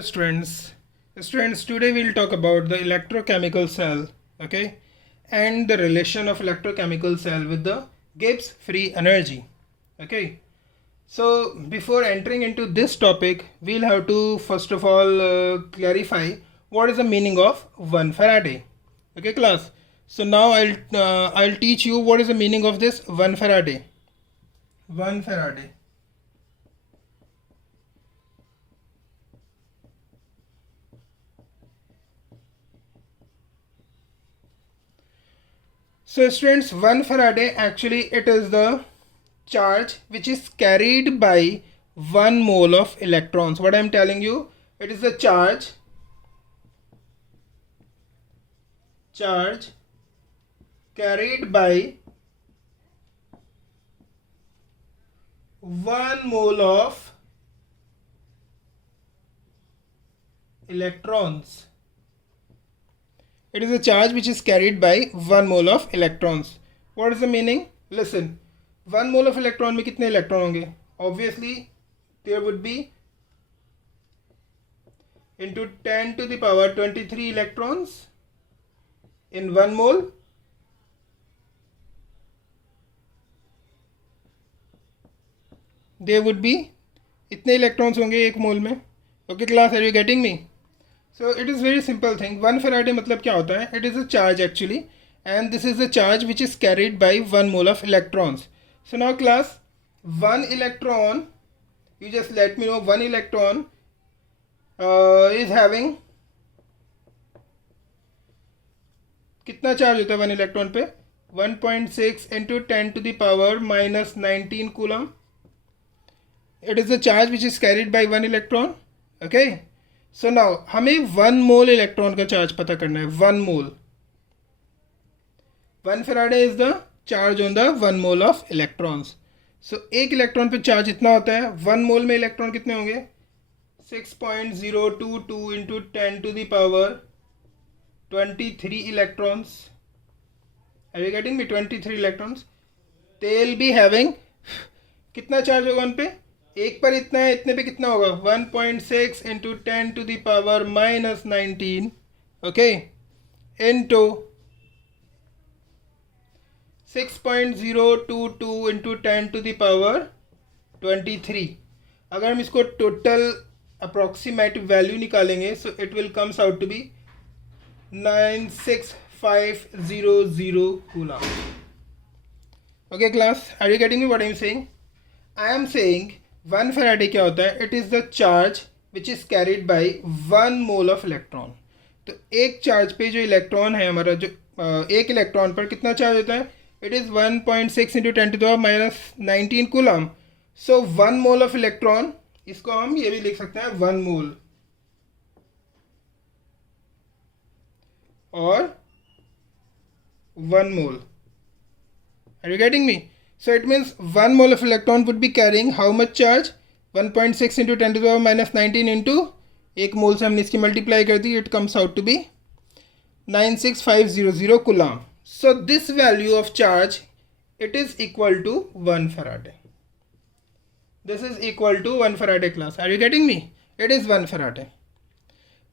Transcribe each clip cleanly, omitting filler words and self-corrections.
Students, today we'll talk about the electrochemical cell, okay, and the relation of electrochemical cell with the Gibbs free energy, okay. So before entering into this topic, we'll have to first of all clarify what is the meaning of 1 Faraday, okay, class. So now I'll teach you what is the meaning of this 1 Faraday. 1 Faraday. So students, 1 Faraday actually it is the charge which is carried by 1 mole of electrons. What I am telling you, it is the charge carried by 1 mole of electrons. It is a charge which is carried by 1 mole of electrons. What is the meaning? Listen, 1 mole of electron में कितने electron होंगे? Obviously, there would be into 10 to the power 23 electrons in 1 mole. There would be इतने electrons होंगे एक मोल में. Okay class, are you getting me? So it is very simple thing. 1 Faraday मतलब क्या होता है? It is a charge actually, and this is a charge which is carried by 1 mole of electrons. So now class, 1 electron, you just let me know, 1 electron is having कितना charge होता है 1 electron पे? 1.6 into 10 to the power minus 19 coulomb. It is a charge which is carried by 1 electron. Okay. So now हमें 1 मोल electron का charge पता करना है. 1 mole. 1 Faraday is the charge on the 1 mole of electrons. So एक electron पे charge इतना होता है. 1 मोल में इलेक्ट्रॉन कितने होंगे? 6.022 into 10 to the power 23 electrons. Are you getting me? 23 electrons. They will be having कितना चार्ज होगा उन पे? एक पर इतना है, इतने पे कितना होगा? 1.6 into 10 to the power minus 19, okay, into 6.022 into 10 to the power 23. अगर हम इसको टोटल अप्रॉक्सीमेट वैल्यू निकालेंगे, so it will comes out to be 96500 coulomb. Okay class, are you getting me what I am saying? I am saying 1 faraday क्या होता है? It is the charge which is carried by 1 mole of electron. तो एक charge पे जो electron है हमारा, जो एक इलेक्ट्रॉन पर कितना चार्ज होता है? It is 1.6 into 10 to the minus 19 coulomb. So 1 mole of electron, इसको हम ये भी लिख सकते हैं 1 मोल, और 1 mole. Are you getting me? So it means 1 mole of electron would be carrying how much charge? 1.6 into 10 to the power minus 19 into, एक मोल से हमने इसकी मल्टीप्लाई कर दी, it comes out to be 96500 coulomb. So this value of charge, it is equal to 1 Faraday. This is equal to 1 Faraday class. Are you getting me? It is 1 Faraday.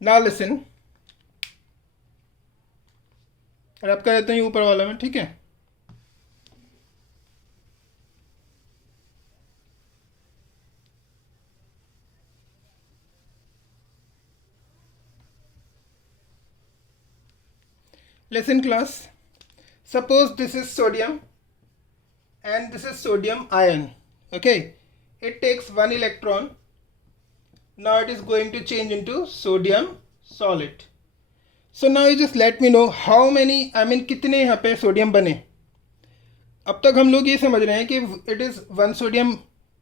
Now listen. रब कर देते हैं ऊपर वाला में, ठीक है? Listen class, suppose this is sodium and this is sodium ion, okay, it takes 1 electron. Now it is going to change into sodium solid. So now you just let me know how many, I mean कितने यहाँ पे sodium बने. अब तक हम लोग ये समझ रहे हैं कि it is 1 sodium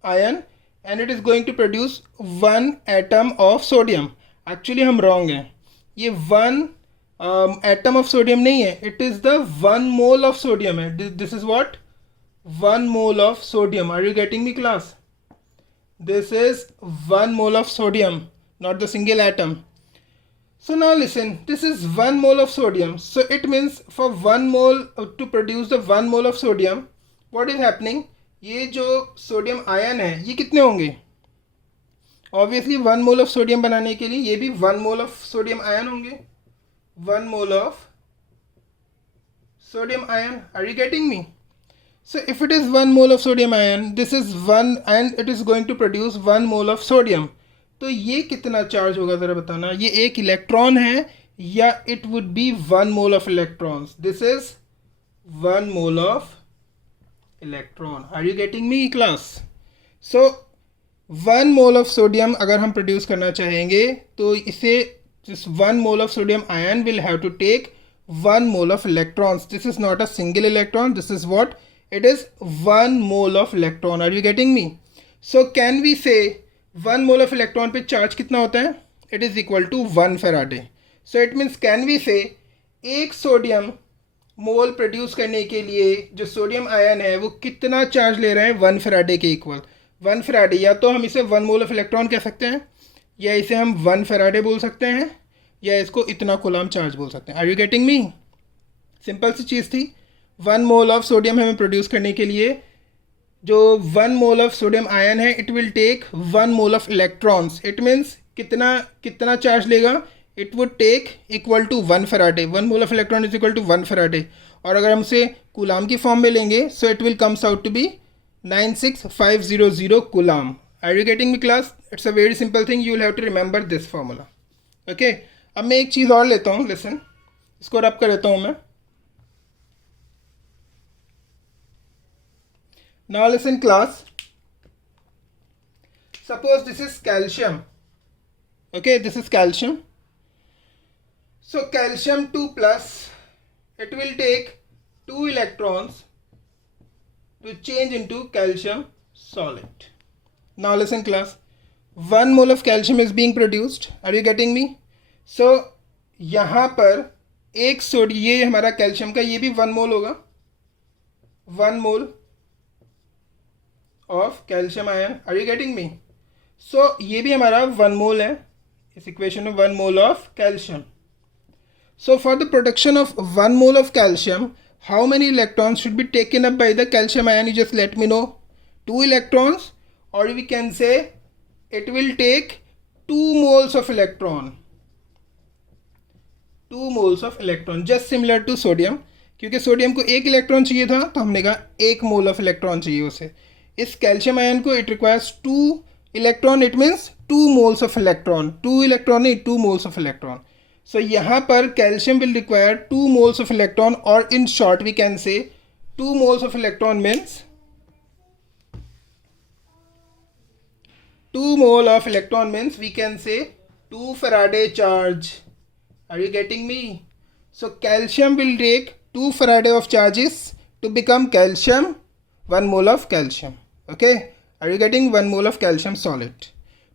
ion and it is going to produce 1 atom of sodium. Actually हम wrong हैं. ये 1 एटम ऑफ सोडियम नहीं है, it is the 1 mole of sodium है. This is what? 1 mole of sodium. Are you getting me class? This is 1 mole of sodium, not the single atom. So now listen, this is 1 mole of sodium. So it means for 1 mole to produce the 1 mole of sodium, what is happening? ये जो sodium ion है ये कितने होंगे? Obviously 1 mole of sodium बनाने के लिए ये भी 1 मोल ऑफ सोडियम आयन होंगे, 1 mole of sodium ion. Are you getting me? So if it is 1 mole of sodium ion, this is 1 and it is going to produce 1 mole of sodium. तो ये कितना charge होगा ज़रा बताना. ये एक electron है या it would be 1 mole of electrons. This is 1 mole of electron. Are you getting me class? So 1 mole of sodium अगर हम प्रोड्यूस करना चाहेंगे तो इसे this 1 mole of sodium ion will have to take 1 mole of electrons. This is not a single electron. This is what? It is 1 mole of electron. Are you getting me? So can we say 1 mole of electron पे charge कितना होता है? It is equal to 1 Faraday. So it means can we say एक sodium मोल produce करने के लिए जो sodium ion है वो कितना चार्ज ले रहा है? 1 Faraday के इक्वल. 1 Faraday या तो हम इसे 1 mole of electron कह सकते हैं या इसे हम 1 Faraday बोल सकते हैं या इसको इतना कूलम चार्ज बोल सकते हैं. Are you getting me? Simple सी चीज़ थी. 1 मोल ऑफ सोडियम हमें प्रोड्यूस करने के लिए जो 1 मोल ऑफ सोडियम आयन है it will take 1 mole of electrons. It means कितना चार्ज लेगा? It would take equal to 1 Faraday. 1 mole of electron is equal to 1 Faraday. और अगर हम उसे कूलम की फॉर्म में लेंगे so it will comes out to be 96500 coulomb. Are you getting me class? It's a very simple thing. You will have to remember this formula. Okay अब मैं एक चीज़ और लेता हूँ. लिसन, इसको रब कर देता हूँ मैं. Now listen class, suppose this is calcium. Okay this is calcium. So calcium 2 plus it will take 2 electrons to change into calcium solid. Now listen class, 1 mole of calcium is being produced. Are you getting me? So यहाँ पर एक sodium, ये हमारा calcium का ये भी 1 mole होगा, 1 mole of calcium ion. Are you getting me? So ये भी हमारा 1 मोल है. इस इक्वेशन में 1 mole of calcium. So for the production of 1 mole of calcium, how many electrons should be taken up by the calcium ion? You just let me know. 2 electrons, or we can say it will take 2 moles of electron. 2 moles of electron, just similar to sodium. क्योंकि sodium को 1 electron चाहिए था तो हमने कहा 1 mole of electron चाहिए उसे. इस कैल्शियम आयन को it requires 2 electron. It means 2 moles of electron. 2 electron नहीं, 2 मोल्स ऑफ इलेक्ट्रॉन. So यहाँ पर calcium will require 2 moles of electron, or in short we can say 2 moles of electron means 2 mole of electron means we can say 2 Faraday charge. Are you getting me? So calcium will take 2 Faraday of charges to become calcium, 1 mole of calcium. Okay? Are you getting 1 mole of calcium solid?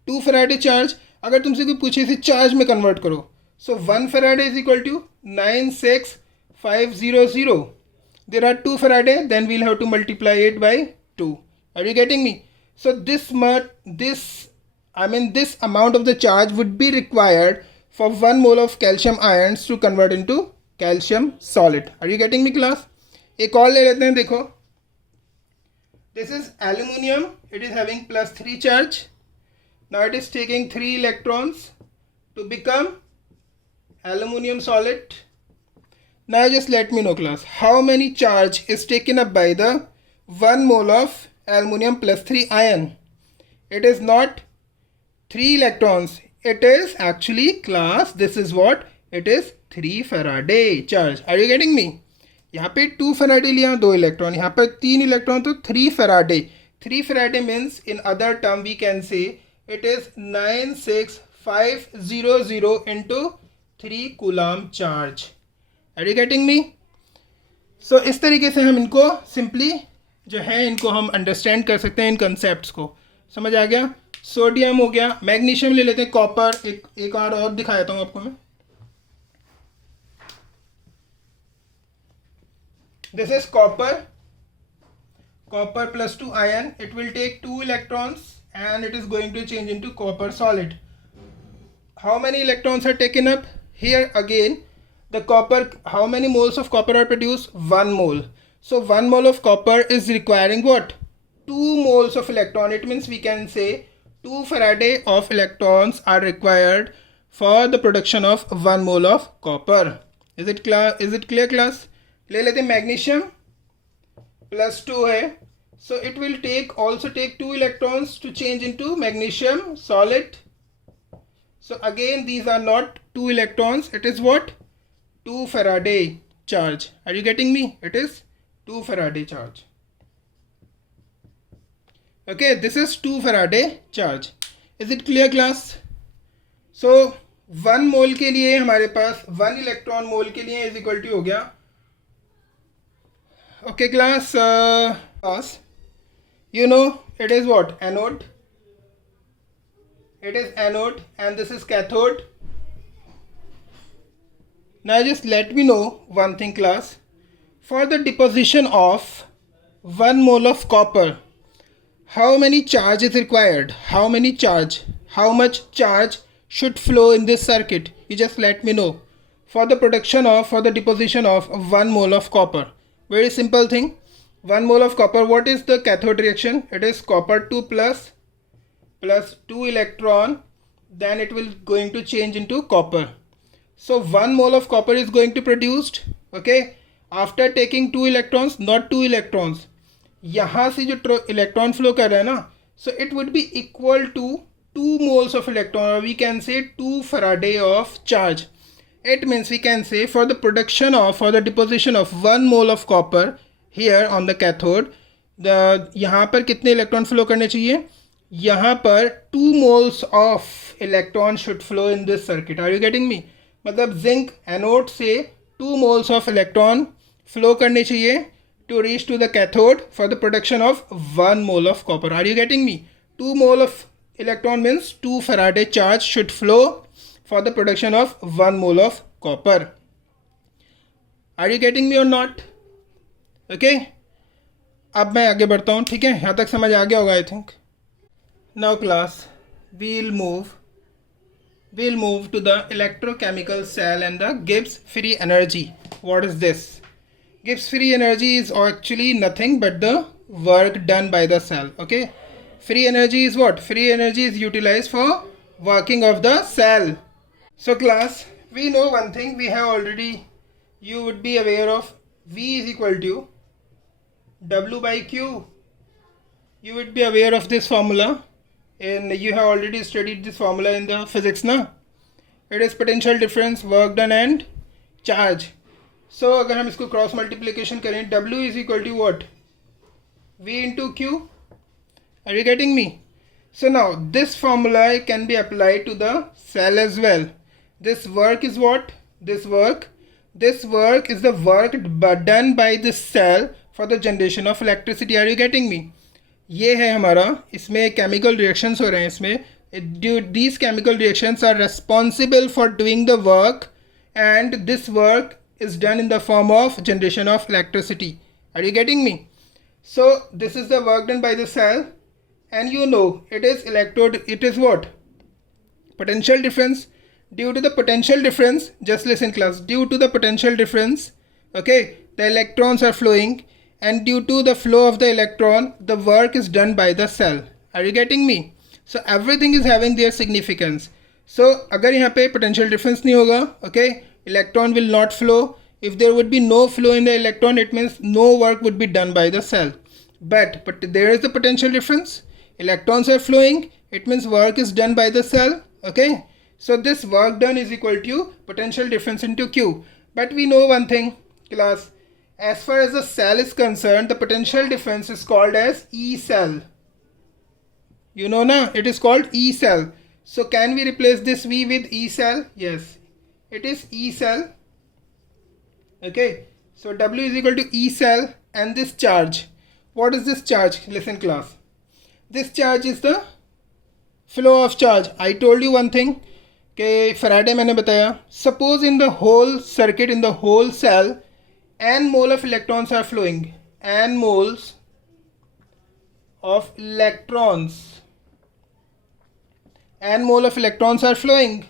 2 Faraday charge. अगर तुमसे कोई पूछे इसे charge में convert करो, so 1 Faraday is equal to 96500. There are 2 Faraday, then we'll have to multiply it by 2. Are you getting me? So this amount of the charge would be required for 1 mole of calcium ions to convert into calcium solid. Are you getting me class? एक और ले लेते हैं. देखो, this is aluminium. It is having +3 charge. Now it is taking 3 electrons to become aluminium solid. Now just let me know class, how many charge is taken up by the 1 mole of aluminium +3 ion? It is not 3 electrons. It is actually class, this is what? It is 3 Faraday charge. Are you getting me? यहाँ पे 2 Faraday लिया, 2 electron. यहाँ पर 3 electron तो 3 Faraday. 3 Faraday means in other term we can say it is 96500 into 3 coulomb charge. Are you getting me? So इस तरीके से हम इनको सिंपली जो है इनको हम अंडरस्टैंड कर सकते हैं. इन कंसेप्ट को समझ आ गया? सोडियम हो गया, मैग्नीशियम ले लेते हैं, कॉपर, एक और दिखा देता हूँ आपको मैं. This is copper +2 ion. It will take 2 electrons and it is going to change into copper solid. How many electrons are taken up? Here again the copper, how many moles of copper are produced? 1 mole. So 1 mole of copper is requiring what? 2 moles of electron. It means we can say 2 Faraday of electrons are required for the production of 1 mole of copper. Is it clear class? ले लेते magnesium plus 2 है, so it will also take 2 electrons to change into magnesium solid. So again these are not 2 electrons, it is what? 2 Faraday charge. Are you getting me? It is 2 Faraday charge. Okay, this is 2 Faraday charge. Is it clear class? So 1 mole के लिए हमारे पास 1 electron मोल के लिए is equal to हो गया. Okay class, you know it is what? Anode. It is anode and this is cathode. Now just let me know one thing class. For the deposition of 1 mole of copper, how many charge is required? How much charge should flow in this circuit? You just let me know. For the deposition of 1 mole of copper. Very simple thing. 1 mole of copper, what is the cathode reaction? It is copper 2 plus 2 electron, then it will going to change into copper. So 1 mole of copper is going to produced, okay, after taking 2 electrons, not 2 electrons. यहाँ से जो electron flow कर रहा है ना, so it would be equal to 2 moles of electron, or we can say 2 Faraday of charge. It means we can say for the deposition of 1 mole of copper here on the cathode, यहाँ पर कितने electron flow करने चाहिए? यहाँ पर 2 moles of electron should flow in this circuit. Are you getting me? मतलब zinc anode से 2 moles of electron flow करने चाहिए to reach to the cathode for the production of 1 mole of copper. Are you getting me? 2 mole of electron means 2 Faraday charge should flow for the production of 1 mole of copper. Are you getting me or not? Okay. अब मैं आगे बढ़ता हूँ, ठीक है? यहाँ तक समझ आ गया होगा I think. Now class, we'll move to the electrochemical cell and the Gibbs free energy. What is this? Gibbs free energy is actually nothing but the work done by the cell. Okay, free energy is what? Free energy is utilized for working of the cell. So class, we know one thing, you would be aware of V is equal to W by Q. You would be aware of this formula, and you have already studied this formula in the physics na? It is potential difference, work done and charge. So अगर हम इसको cross multiplication करें, W is equal to what? V into Q. Are you getting me? So now this formula can be applied to the cell as well. This work is what? This work is the work done by the cell for the generation of electricity. Are you getting me? ये है हमारा, इसमें chemical reactions हो रहे हैं इसमें. These chemical reactions are responsible for doing the work, and this work is done in the form of generation of electricity. Are you getting me? So this is the work done by the cell, and you know it is it is what? Potential difference. Due to the potential difference, just listen class, due to the potential difference, okay, the electrons are flowing, and due to the flow of the electron, the work is done by the cell. Are you getting me? So everything is having their significance. So अगर यहाँ पे potential difference नहीं होगा, okay, electron will not flow. If there would be no flow in the electron, it means no work would be done by the cell. But there is the potential difference. Electrons are flowing, it means work is done by the cell. Okay, so this work done is equal to potential difference into Q. But we know one thing class, as far as the cell is concerned, the potential difference is called as E cell. You know na, it is called E cell. So can we replace this V with E cell? Yes, it is E cell. Okay, so W is equal to E cell, and this charge. What is this charge? Listen class. This charge is the flow of charge. I told you one thing, कि Faraday मैंने बताया. Suppose in the whole circuit, in the whole cell, n mole of electrons are flowing. N moles of electrons. N mole of electrons are flowing.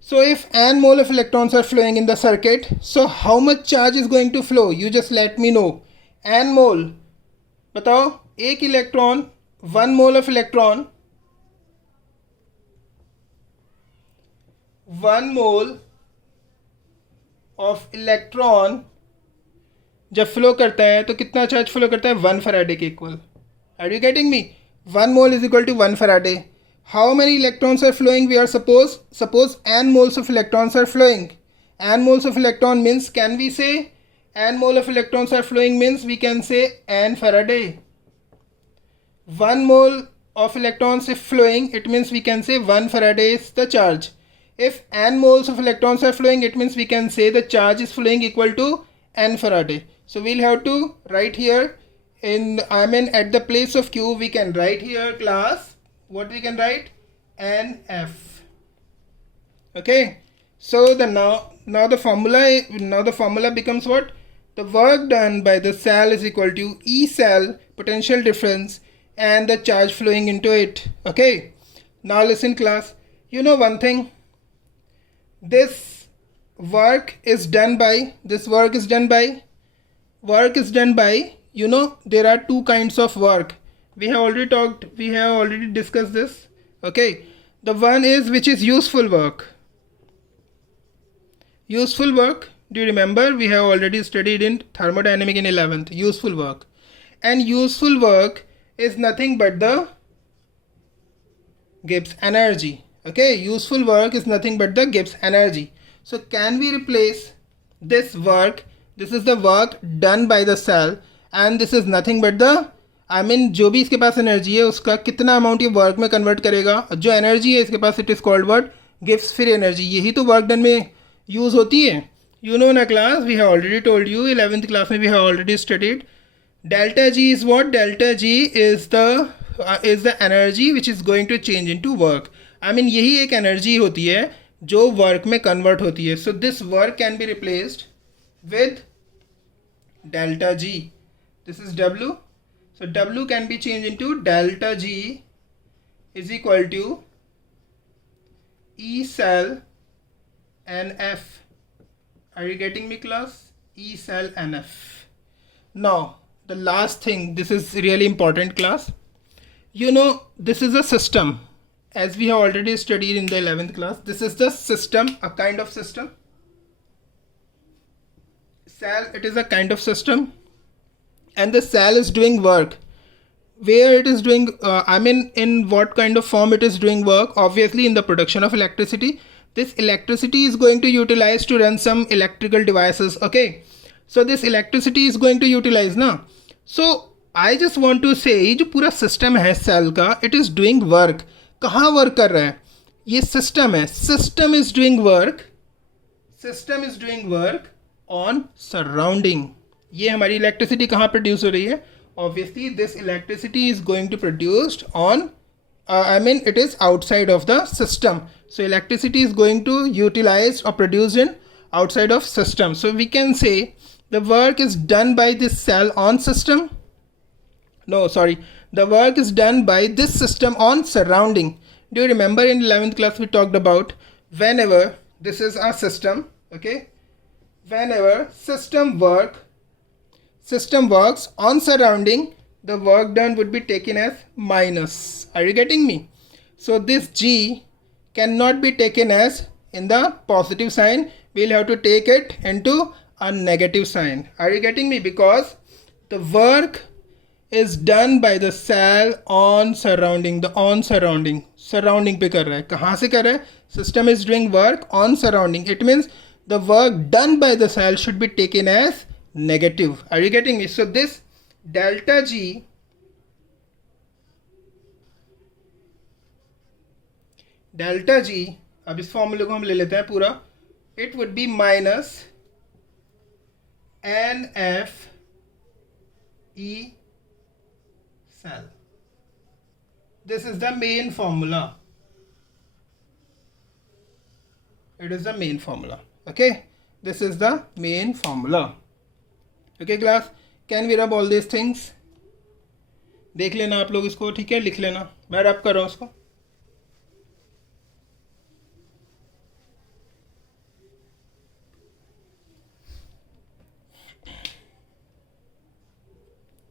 So if n mole of electrons are flowing in the circuit, so how much charge is going to flow? You just let me know. N mole, बताओ एक electron, 1 mole of electron, 1 mole of electron जब flow करता है तो कितना charge flow करता है, 1 faraday के equal. Are you getting me? 1 mole is equal to 1 faraday. How many electrons are flowing? We are suppose n moles of electrons are flowing. N moles of electron means, can we say n mole of electrons are flowing means we can say n Faraday. 1 mole of electrons if flowing, it means we can say 1 Faraday is the charge. If n moles of electrons are flowing, it means we can say the charge is flowing equal to n Faraday. So we'll have to write here at the place of Q, we can write here class, what we can write, NF. Okay, so now the formula becomes what? The work done by the cell is equal to E cell potential difference and the charge flowing into it. Okay, now listen class, you know one thing, this work is done by, you know, there are two kinds of work. We have already discussed this. Okay, the one is which is useful work. Useful work, do you remember? We have already studied in thermodynamic in 11th, useful work. And useful work is nothing but the Gibbs energy. Okay, useful work is nothing but the Gibbs energy. So can we replace this work? This is the work done by the cell and this is nothing but the, जो भी इसके पास energy है उसका कितना amount ये work में convert करेगा, जो एनर्जी है इसके पास, it is called word Gibbs free energy. यही तो वर्क डन में यूज होती है. यू नो ना class, we have already told you, 11th class में we have already studied. Delta G is what? Delta G is the energy which is going to change into work. यही एक energy होती है जो work में convert होती है. So this work can be replaced with delta G. This is W. So W can be changed into delta G is equal to E cell NF. Are you getting me class? E cell NF. Now the last thing, this is really important class. You know, this is a system. As we have already studied in the 11th class, this is the system, a kind of system. Cell, it is a kind of system. And the cell is doing work. Where it is doing, in what kind of form it is doing work? Obviously in the production of electricity. This electricity is going to utilize to run some electrical devices. Okay, so this electricity is going to utilize ना. So I just want to say, जो पूरा system है cell का, it is doing work. कहाँ work कर रहा है? ये system है. System is doing work on surrounding. ये हमारी इलेक्ट्रिसिटी कहाँ प्रोड्यूस हो रही है? Obviously this electricity is going to produced on, it is outside of the system. So electricity is going to utilise और produced in outside of system. So we can say the work is done by this cell on system. No sorry, the work is done by this system on surrounding. Do you remember in 11th class we talked about whenever this is a system, okay, whenever system works on surrounding, the work done would be taken as minus. Are you getting me? So this G cannot be taken as in the positive sign. We'll have to take it into a negative sign. Are you getting me? Because the work is done by the cell on surrounding. The on surrounding पे कर रहा है. कहाँ से कर रहा है? System is doing work on surrounding. It means the work done by the cell should be taken as negative. Are you getting me? So this delta G अब इस फॉर्मूले को हम ले लेते हैं पूरा. It would be minus NF E cell. This is the main formula. It is the main formula. Okay, this is the main formula. Okay class, can we rub all these things? देख लेना आप लोग इसको, ठीक है, लिख लेना. मैं रब कर रहा हूँ उसको.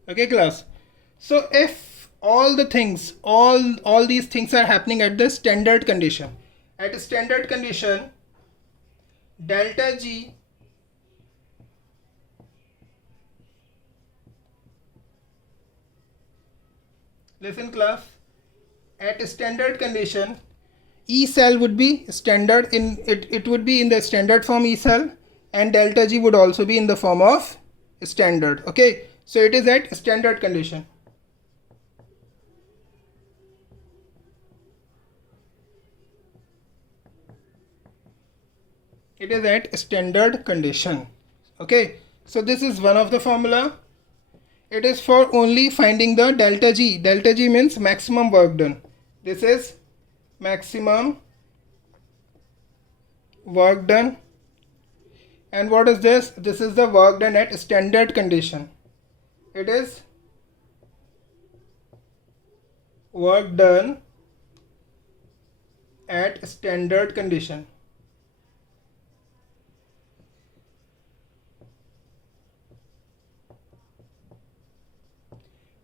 Okay, class. So if all the things, all these things are happening at the standard condition, at a standard condition, delta G listen class, at a standard condition, E cell would be standard in it would be in the standard form E cell, and delta G would also be in the form of standard. Okay, so it is at standard condition. It is at standard condition. Okay, so this is one of the formula. It is for only finding the delta G. Delta G means maximum work done. This is maximum work done. And what is this? This is the work done at standard condition. It is work done at standard condition.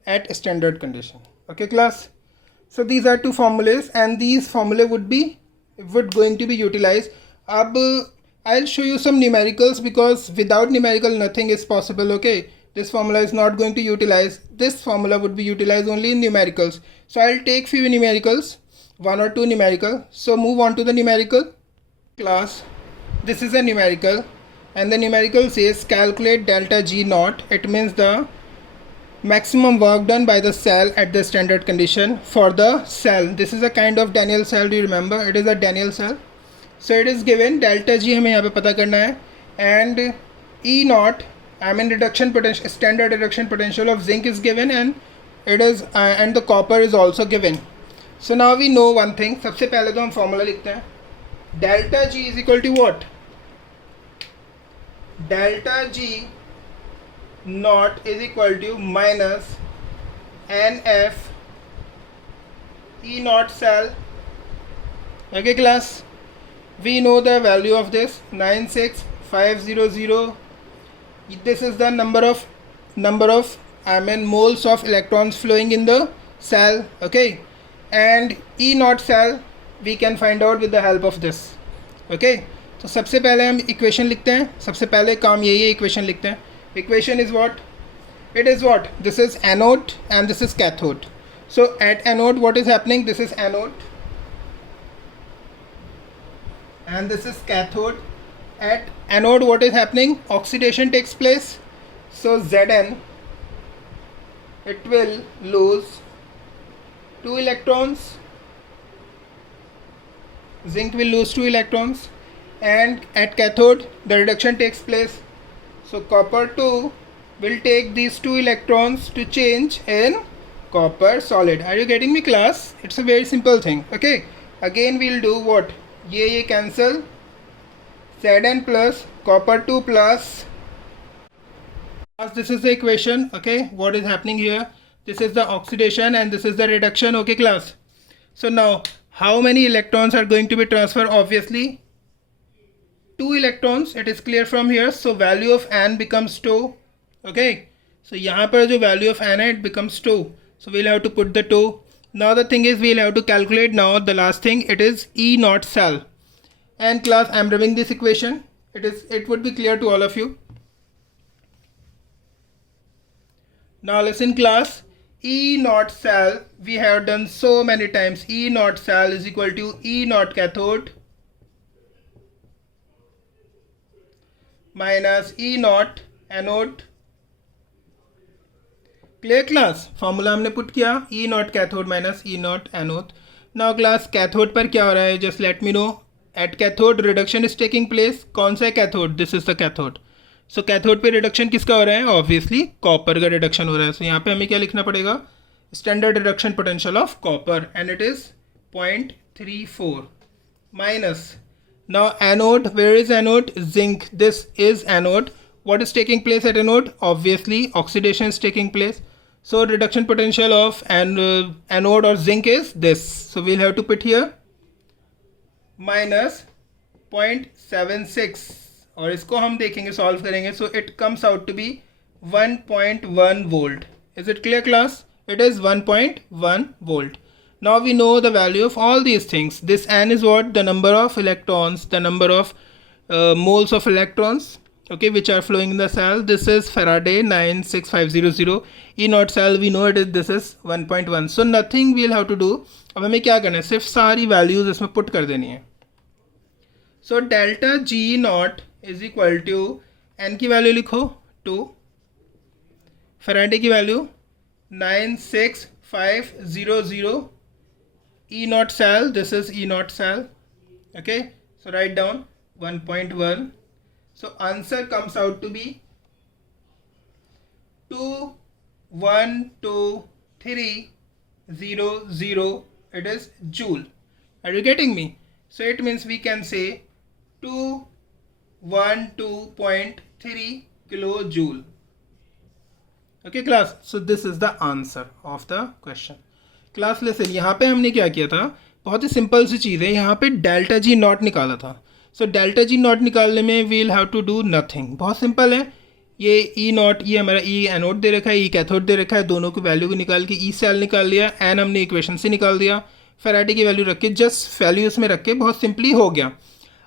At standard condition. Okay, class. So these are two formulas, and these formula would going to be utilized. I'll show you some numericals, because without numerical nothing is possible. Okay, this formula is not going to utilize. This formula would be utilized only in numericals. So I'll take few numericals, one or two numerical. So move on to the numerical. Class, this is a numerical, and the numerical says calculate delta G naught. It means the maximum work done by the cell at the standard condition for the cell. This is a kind of Daniell cell. Do you remember? It is a Daniell cell. So it is given delta G हमें यहाँ पे पता करना है, and E naught, I mean reduction potential, standard reduction potential of zinc is given, and it is and the copper is also given. So now we know one thing. सबसे पहले तो हम formula लिखते हैं. Delta G is equal to what? Delta G naught is equal to minus NF E naught cell. Okay, class. We know the value of this 96500. This is the number of moles of electrons flowing in the cell. Okay, and E naught cell we can find out with the help of this. Okay, तो सबसे पहले हम equation लिखते हैं. सबसे पहले काम यही है, इक्वेशन लिखते हैं. Equation is what? It is what? This is anode and this is cathode. So at anode what is happening? This is anode and this is cathode. At anode what is happening? Oxidation takes place. So Zn, it will lose 2 electrons. Zinc will lose 2 electrons, and at cathode the reduction takes place. So copper 2 will take these 2 electrons to change in copper solid. Are you getting me, class? It's a very simple thing. Okay, again we'll do what? Ye cancel. Zn plus copper 2 plus. This is the equation. Okay, what is happening here? This is the oxidation and this is the reduction. Okay, class. So now how many electrons are going to be transferred? Obviously 2 electrons. It is clear from here. So value of n becomes 2. Okay, so यहाँ पर जो value of n है, it becomes 2. So we'll have to put the 2. Now the thing is we'll have to calculate now the last thing. It is E naught cell. And class, I'm rubbing this equation. It would be clear to all of you. Now listen, class. E naught cell we have done so many times. E naught cell is equal to E naught cathode minus E naught anode. Clear, class? Formula हमने put किया, E naught cathode minus E naught anode. Now class, cathode पर क्या हो रहा है? Just let me know. At cathode reduction is taking place. कौन सा है cathode? This is the cathode. So cathode पे reduction किसका हो रहा है? Obviously copper का reduction हो रहा है. So यहाँ पे हमें क्या लिखना पड़ेगा? Standard reduction potential of copper, and it is 0.34 minus. Now anode, where is anode? Zinc. This is anode. What is taking place at anode? Obviously oxidation is taking place. So reduction potential of anode or zinc is this. So we'll have to put here minus 0.76, और इसको हम देखेंगे, solve करेंगे. So it comes out to be 1.1 volt. Is it clear, class? It is 1.1 volt. Now we know the value of all these things. This n is what? The number of electrons, the number of moles of electrons, okay, which are flowing in the cell. This is Faraday 96500. E naught cell, we know it is, this is 1.1. So nothing we'll have to do. अब हमें क्या करना है, सिर्फ सारी values इसमें put कर देनी है. So delta G naught is equal to N की वैल्यू लिखो 2, फैराडे की value 96500, E naught cell, this is E naught cell, okay, so write down 1.1. So answer comes out to be 212,300. It is joule. Are you getting me? So it means we can say 212.3 kilojoule. Okay class, so this is the answer of the question. Class lesson, यहाँ पे हमने क्या किया था, बहुत ही simple सी चीज़ है, यहाँ पे डेल्टा जी नॉट निकाला था. सो डेल्टा जी नॉट निकालने में we'll have to do nothing, बहुत सिंपल है. ये ई नॉट, ये हमारा ई एनोड दे रखा है, ई कैथोड दे रखा है, दोनों की वैल्यू को निकाल के ई सेल निकाल लिया, एन हमने इक्वेशन से निकाल दिया, फैराडे की वैल्यू रख के जस्ट वैल्यू इसमें रख के बहुत सिंपली हो गया.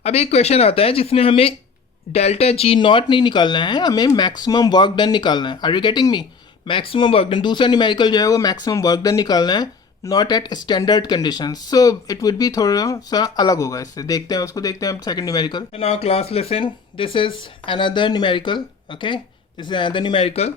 अब एक क्वेश्चन आता है जिसमें हमें डेल्टा जी नॉट नहीं निकालना है, हमें मैक्सिमम वर्क डन निकालना है. Are you getting me? Maximum work done, दूसरा न्यूमेरिकल जो है वो मैक्सिमम वर्क डन निकालना है, not at standard condition. So it would be थोड़ा सा अलग होगा इससे. देखते हैं उसको, देखते हैं हम second numerical. Now class listen, this is another numerical. Okay, this is another numerical.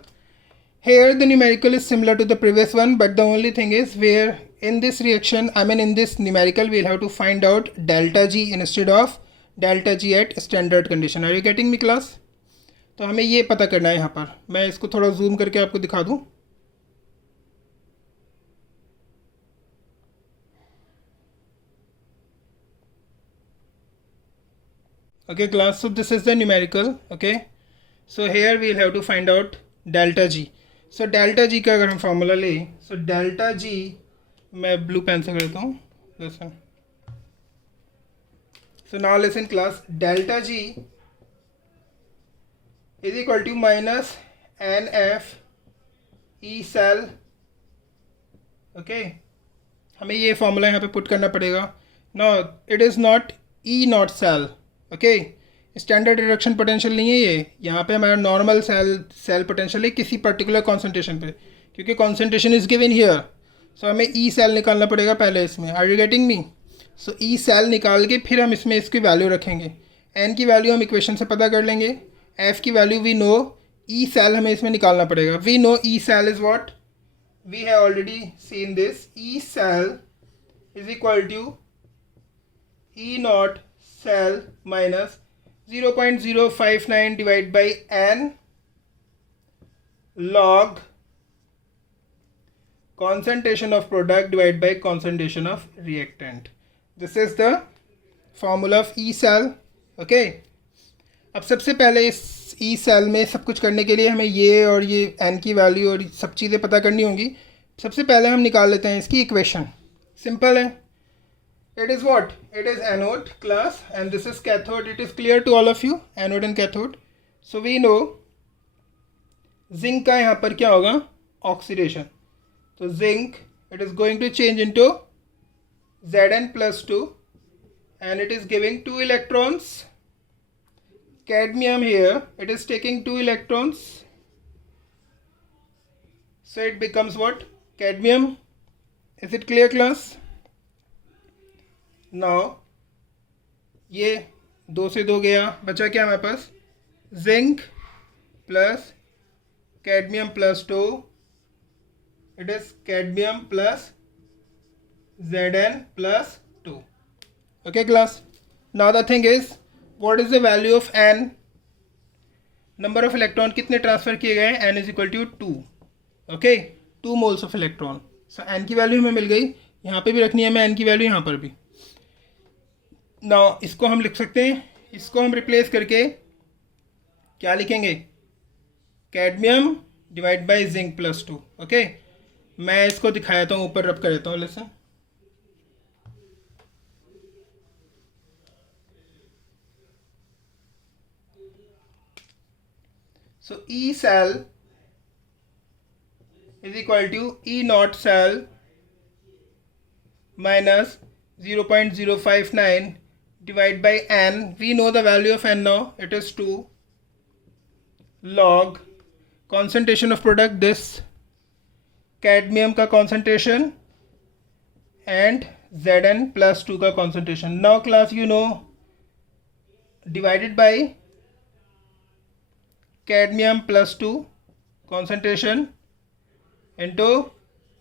Here the numerical is similar to the previous one, but the only thing is where in this reaction, I mean in this numerical, we'll have to find out delta G instead of delta G at standard condition. Are you getting me class? तो हमें ये पता करना है यहाँ पर. मैं इसको थोड़ा जूम करके आपको दिखा दूँ. Okay class, so this is the numerical. Okay, so here we'll have to find out delta G. So delta G का अगर हम फॉर्मूला ले, so delta G, मैं ब्लू पेन से करता हूँ. listen, so now listen class, delta G is equal to minus NF E cell. okay, हमें ये फॉर्मूला यहाँ पे पुट करना पड़ेगा. now it is not E naught cell. Okay, standard reduction potential नहीं है ये, यहाँ पे हमारा नॉर्मल सेल पोटेंशियल है किसी पर्टिकुलर कॉन्सेंट्रेशन पे, क्योंकि concentration is given here. So हमें ई सेल निकालना पड़ेगा पहले इसमें. Are you getting me? So E cell निकाल के फिर हम इसमें इसकी वैल्यू रखेंगे. एन की वैल्यू हम इक्वेशन से पता कर लेंगे, एफ की value we know, E cell हमें इसमें निकालना पड़ेगा. We know E cell is what, we have already seen this. E cell is equal to E naught cell minus 0.059 divided by n log concentration of product divided by concentration of reactant. This is the formula of E cell. Okay, अब सबसे पहले इस E cell में सब कुछ करने के लिए हमें ये और ये n की वैल्यू और सब चीज़ें पता करनी होंगी. सबसे पहले हम निकाल लेते हैं इसकी इक्वेशन. सिंपल है. It is what? It is anode class and this is cathode. It is clear to all of you, anode and cathode. So we know zinc का यहाँ पर क्या होगा? Oxidation. So zinc, it is going to change into Zn plus 2 and it is giving 2 electrons. Cadmium here, it is taking 2 electrons. So it becomes what? Cadmium. Is it clear class? Now ये 2 से 2 गया, बचा क्या हमारे पास? Zinc plus cadmium plus 2, it is cadmium plus Zn plus 2. Okay class, now the thing is what is the value of n? Number of electron कितने transfer किए गए? n इज इक्वल टू 2. Okay, 2 moles of electron. So n की value हमें मिल गई, यहाँ पे भी रखनी है हमें n की वैल्यू, यहाँ पर भी. नाउ इसको हम लिख सकते हैं, इसको हम रिप्लेस करके क्या लिखेंगे? Cadmium divide by zinc plus 2. Okay, मैं इसको दिखाया था, ऊपर रब कर देता हूँ. Listen, so E cell is equal to E naught cell minus 0.059 divided by n. We know the value of n now, it is 2 log concentration of product, this cadmium का concentration and Zn plus 2 का concentration. Now class, you know, divided by cadmium plus 2 concentration into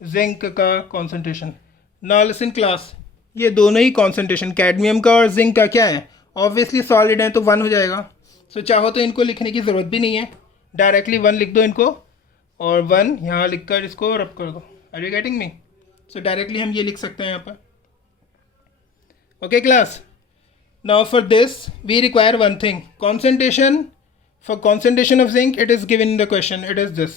zinc का concentration. Now listen class, ये दोनों ही concentration cadmium का और zinc का क्या है, obviously solid है तो 1 हो जाएगा. So चाहो तो इनको लिखने की ज़रूरत भी नहीं है, डायरेक्टली 1 लिख दो इनको और 1 यहाँ लिख कर इसको रब कर दो. Are you getting me? So directly हम ये लिख सकते हैं यहाँ पर. Okay class, now for this we require one thing, concentration. For concentration of zinc, it is given in the question, it is this.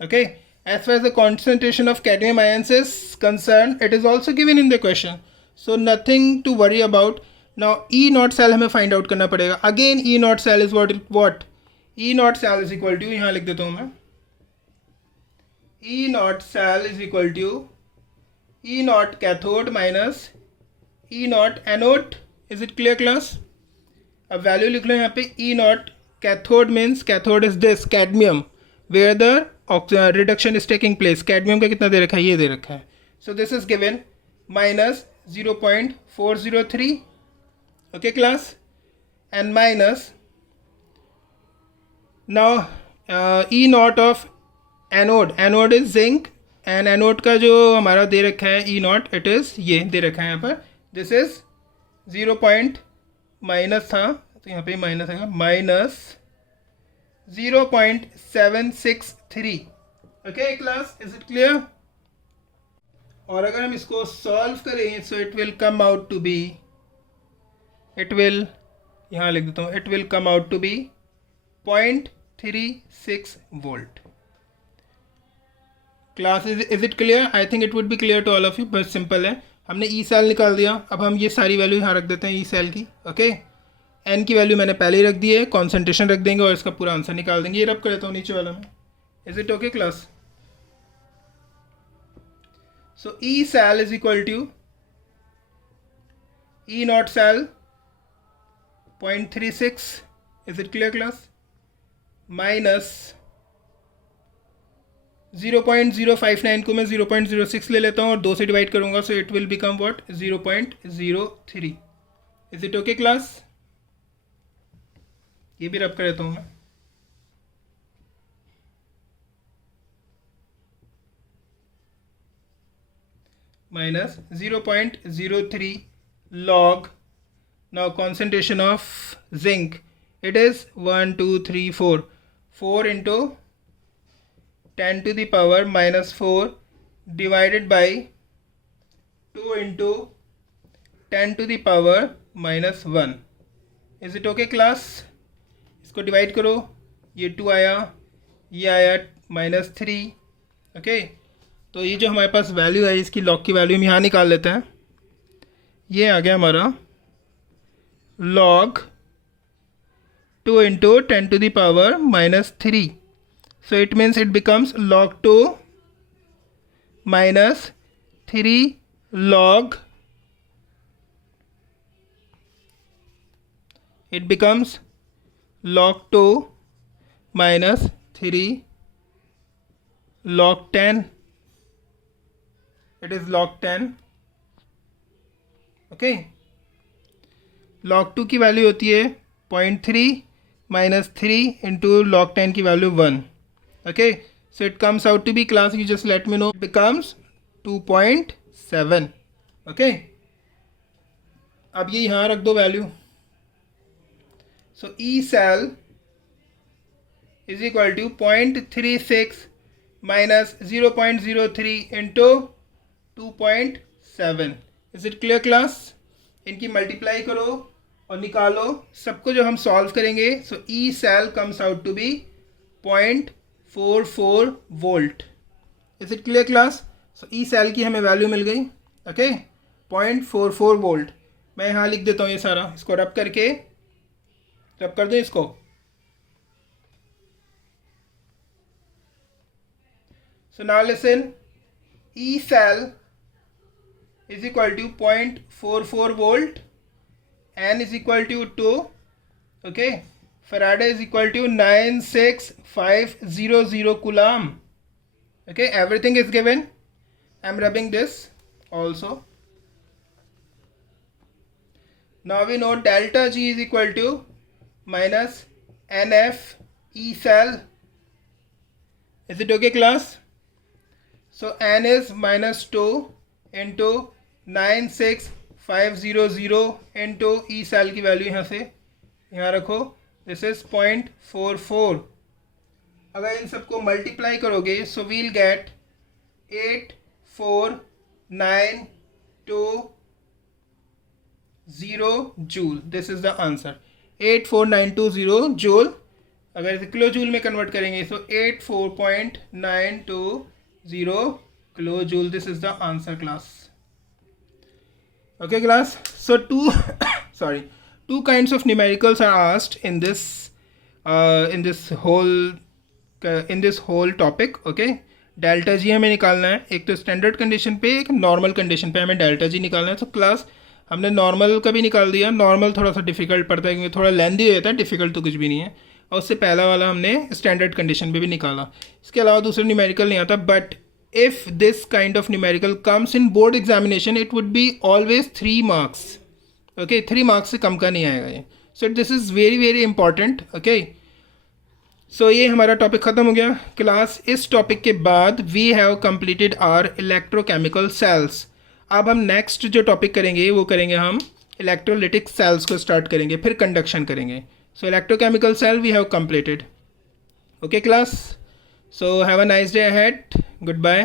Okay, as far as the concentration of cadmium ions is concerned, it is also given in the question, so nothing to worry about. Now E naught cell हमें find out करना पड़ेगा. Again E naught cell is what E naught cell is equal to, यहाँ लिख देता हूँ मैं, E naught cell is equal to E naught cathode minus E naught anode. Is it clear class? अब value लिख लो यहाँ पे. E naught cathode means cathode is this cadmium where the reduction is taking place. cadmium का कितना दे रखा है, ये दे रखा है. So this is given minus 0.403. okay class, and minus now E naught of anode. anode is zinc and anode का जो हमारा दे रखा है E naught, it is ये दे रखा है यहाँ पर. this is 0. माइनस था तो यहाँ पे माइनस आएगा, minus 0.763. Okay class, is it clear? और अगर हम इसको सॉल्व करें so it will come out to be, it will, यहाँ लिख देता हूँ, it will come out to be 0.36 volt. Class, is it clear? I think it would be clear to all of you. बस simple है, हमने ई cell निकाल दिया. अब हम ये सारी वैल्यू यहाँ रख देते हैं ई सेल की. ओके, एन की वैल्यू मैंने पहले ही रख दी है, कॉन्सेंट्रेशन रख देंगे और इसका पूरा आंसर निकाल देंगे. ये रब कर देता हूँ नीचे वाला में. Is it okay class? So E cell is equal to E not cell 0.36. Is it clear class? Minus 0.059 को मैं 0.06 ले लेता हूँ और 2 से डिवाइड करूँगा, सो it will become what, 0.03. Is it okay class? ये भी रब कर देता हूँ मैं. Minus 0.03 log. Now concentration of zinc, it is 1 2 3 4 4 into 10 to the power minus 4 divided by 2 into 10 to the power minus 1. Is it okay class? इसको divide करो, ये 2 आया, ये आया -3. ओके, तो ये जो हमारे पास वैल्यू है इसकी लॉग की वैल्यू हम यहाँ निकाल लेते हैं. ये आ गया हमारा log 2 into 10 to the power minus 3. So it means it becomes log 2 minus 3 log, it becomes log 2 minus 3 log 10. It is log 10. Okay, log 2 की वैल्यू होती है 0.3 minus 3 into log 10 की value 1. Okay, so it comes out to be, class, you just let me know, it becomes 2.7. okay, अब ये यहाँ रख दो value. so E cell is equal to 0.36 minus 0.03 into 2.7. is it clear class? इनकी multiply करो और निकालो सबको जो हम सॉल्व करेंगे. so E cell comes out to be 0.44 volt. Is it clear class? So E cell की हमें वैल्यू मिल गई. Okay, 0.44 volt. मैं यहाँ लिख देता हूँ ये सारा, इसको रब करके, रब कर दो इसको. So now listen, E cell is equal to 0.44 volt, N is equal to 2, okay, Faraday is equal to 96500 Coulomb, okay, everything is given. I'm rubbing this also. Now we know delta G is equal to minus NF E cell. Is it okay, class? So N is minus 2 into 96500 into E cell की value यहाँ से यहाँ रखो. This is 0.44. अगर इन सबको multiply करोगे so we'll get 8492 joule. This is the answer. 84920 joule. अगर इसे किलो जूल में कन्वर्ट करेंगे so 84.920 kilo joule. This is the answer, class. Okay, class. So two kinds of numericals are asked in this whole topic. Okay, delta G हमें निकालना है. एक तो standard condition पे, एक नॉर्मल कंडीशन पे हमें डेल्टा जी निकालना है. तो क्लास हमने नॉर्मल का भी निकाल दिया. नॉर्मल थोड़ा सा डिफिकल्ट पड़ता है क्योंकि थोड़ा लेंदी हो जाता है. डिफिकल्ट तो कुछ भी नहीं है. और उससे पहला वाला हमने स्टैंडर्ड कंडीशन पे भी निकाला. इसके अलावा दूसरा न्यूमेरिकल नहीं आता. But if this kind of numerical comes in board examination it would be always 3 marks. Okay, 3 marks से कम का नहीं आएगा ये. So this is very very important. Okay, so ये हमारा टॉपिक ख़त्म हो गया क्लास. इस टॉपिक के बाद we have completed our electrochemical cells. अब हम नेक्स्ट जो टॉपिक करेंगे वो करेंगे हम इलेक्ट्रोलिटिक सेल्स को स्टार्ट करेंगे, फिर कंडक्शन करेंगे. So electrochemical cell we have completed. Okay, class. So have a nice day ahead. Goodbye.